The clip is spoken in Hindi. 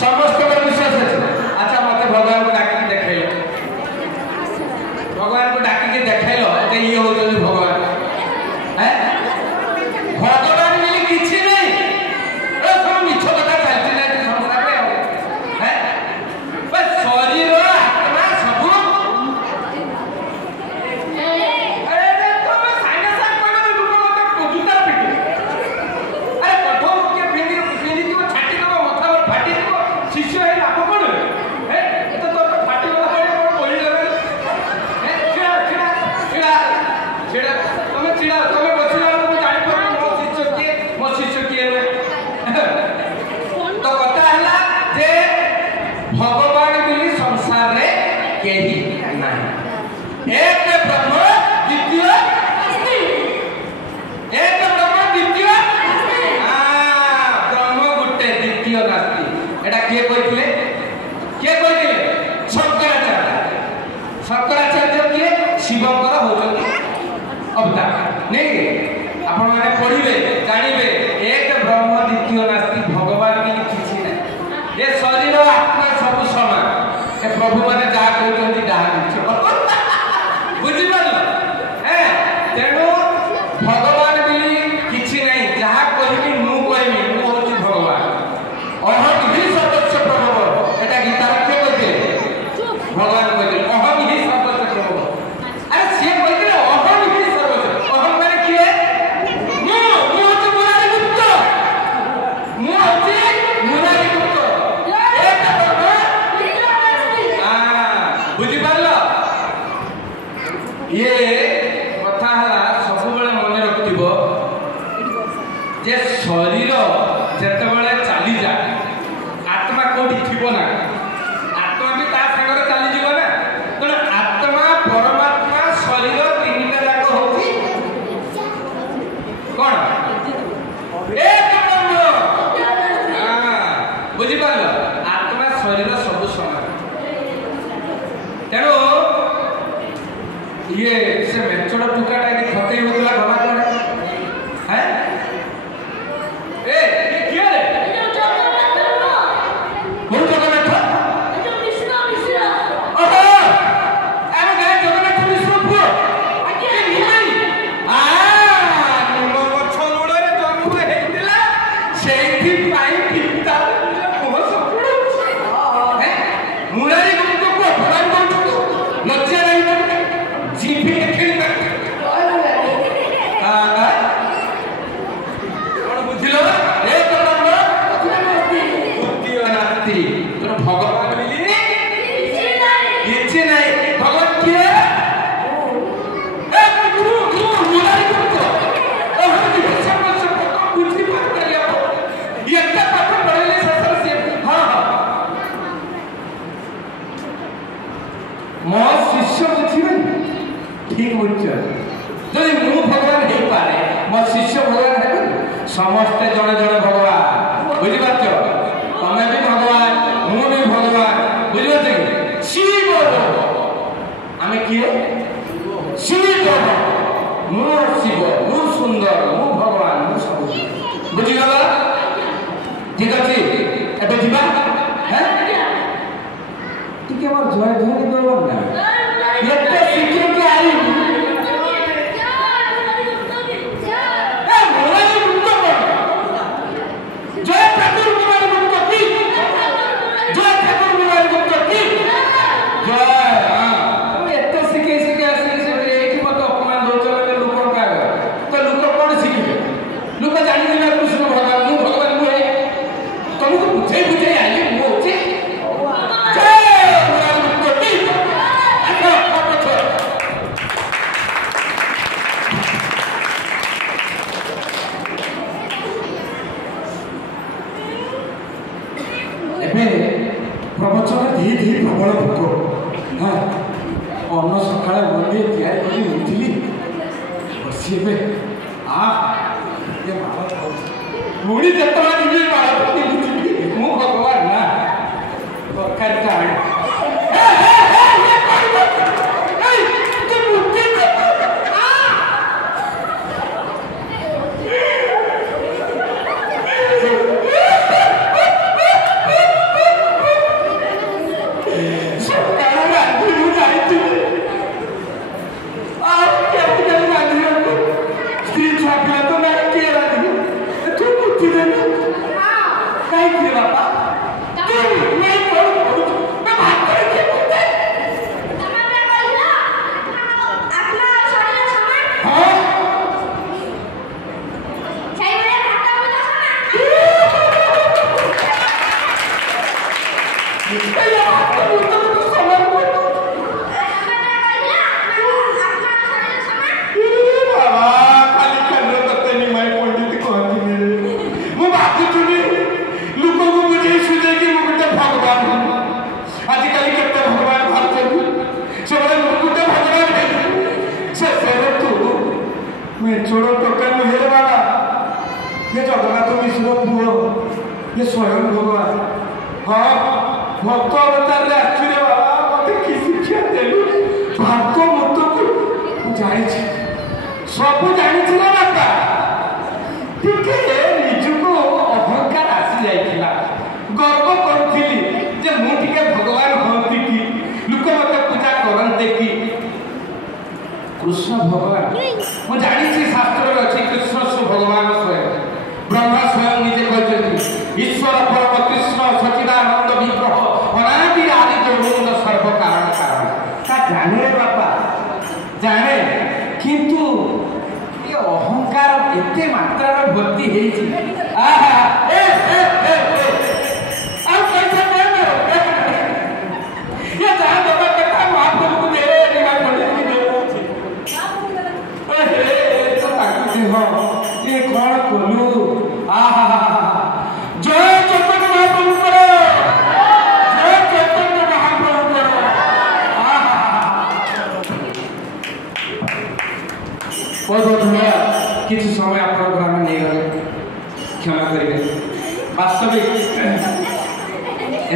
समस्त विश्वास अच्छे। अच्छा मत भगवान को डाक देखेल भगवान को डाक देखेल ये हूँ भगवान भगवान मिली किसी नहीं सब मिछ कथा चलती ना संसार शरीर आत्मा सब शिष्य है आप कौन है ये तो फाटी वाला है बोली लगे चिड़ा चिड़ा चिड़ा चिड़ा तुम्हें बसिला तुम जानि पर मो शिष्य किए तो कथा है जे भगवान मिली संसार रे केही नाही एक ब्रह्म द्वितीय एक ब्रह्म द्वितीय ब्रह्म गुटे द्वितीय नास्ति एटा के कहथिले शंकराचार्य किए शिवकर होचंती अवतार नहीं आपण माने पढ़िबे जानिबे एक ब्रह्म द्वितीय नास्ति भगवान के किछि नै ये शरीर आत्मा सब समान ए प्रभु माने जा कहउचंती डाहा बुझि पालो तेणु भगवान मिली किछि नै जहा कहबी मु कहबी मु होची भगवान अहम ही सर्वस्व प्रभव एटा गीता के कहते भगवान कहते अहम ही सर्वस्व प्रभव अरे से कहते अहम ही सर्वस्व अहम माने किए मु होची मुरारी गुप्त एक बुझि पारलो ये कथा हला सब बेले मन रखिबो जे शरीर जेते बेले चली जाए आत्मा कोठी थिबो ना आत्मा भी ता संगे चली जीव ना तो आत्मा परमात्मा शरीर तीनटा जाक होती कोन एक ब्रह्म बुझी पारलो आत्मा शरीर सब समान तेणु ये से मेचड़ टुकाटा कि खतई होतला गला करे हैं ए ये किए रे कोन जगन्नाथ ओहो आम गाय जगन्नाथ मिश्र पुओ आके निमाई निम गछ मूଳରେ जन्म ହେଇଥିଲା ସେଇଥି ପାଇଁ ପିତା କୋସ हैं मुरारी गुप्त को अपमान करछो लज्जा नहीं करते जीभी खेल करते कौन बुझिलो एक ब्रह्म द्वितीय नास्ति तो भगवान मिली किछि नहीं भगवान किए एक गुरु मुरारी गुप्त ओहर की सर्वस्व को बुद्धि पार करिया ये पाठ पढ़ले ससर से हां मो शिष्य बुझिबे ठीक बुझछ जदि मु भगवान हे पारे मो शिष्य भगवान हेबे समस्त जण जण भगवान बुझि पाछ तमे भी भगवान मु भी भगवान बुझि पाछ शिव आमे किए शिव मु शिव मु सुंदर मु भगवान मु सब बुझि गला ठीक अछि एबे जिबा हैं टिके मोर जय ध्वनि देबो ना एते शिखे के आई जय ठाकुर मुरारी गुप्त की जय ठाकुर मुरारी गुप्त की जय एते शिखे आसी से एठी मत अपमान दोचले लोक का तो लोक कोन शिखे लोक जानि ना कृष्ण भगवान मु है तुमको बुझे आई मु होचे जय मुरारी गुप्त की प्रवचन धीरे धीरे प्रबल भोक हाँ अन्न सकाल मंदिर तैयारी कर बसी मुड़ी जितना जी मु भगवान ना दरकार कहीं थे बापा तू नहीं कौन मैं बात करके बोलते तमाम बोलला अपना शरीर समान हां सही में खाता हो तो समान या तू तो समान बोल छोड़ो टोकन मेहर वाला ये जगन्नाथ मिश्र पुओ ये स्वयं भगवान हाँ भक्त अवतार रे आछुरे बाबा मते की शिक्षा देलु भक्त मत को जानि छी सब जानि छी ना बाबा ठीक है निजको अहंकार आसी जाइथिला गर्व करथिली जे मु टिके भगवान होंती की लोक मते पूजा करनते की कृष्ण भगवान मु जानि छी शास्त्र रे अछि कृष्ण सु भगवान स्वयं ब्रह्मा स्वयं निजे कहते ईश्वर परम कृष्ण सच्चिदानंद विग्रह अनादि आदि गोविंद सर्व कारण कारण का जाने रे बापा जाने किंतु ये अहंकार एते मात्रा रे भर्ती हेई छी आहा ए आ कैसे कहनो ये जहां बाबा कथा महाप्रभु को दे रे निमा पंडित की दे ए तो ताकि हो ये कौन कोलू आहा जय चैतन्य महाप्रभु करो जय चैतन्य महाप्रभु करो आहा बहुत धन्यवाद किसी समय आपन ग्राम नहीं गले क्षमा करिए वास्तविक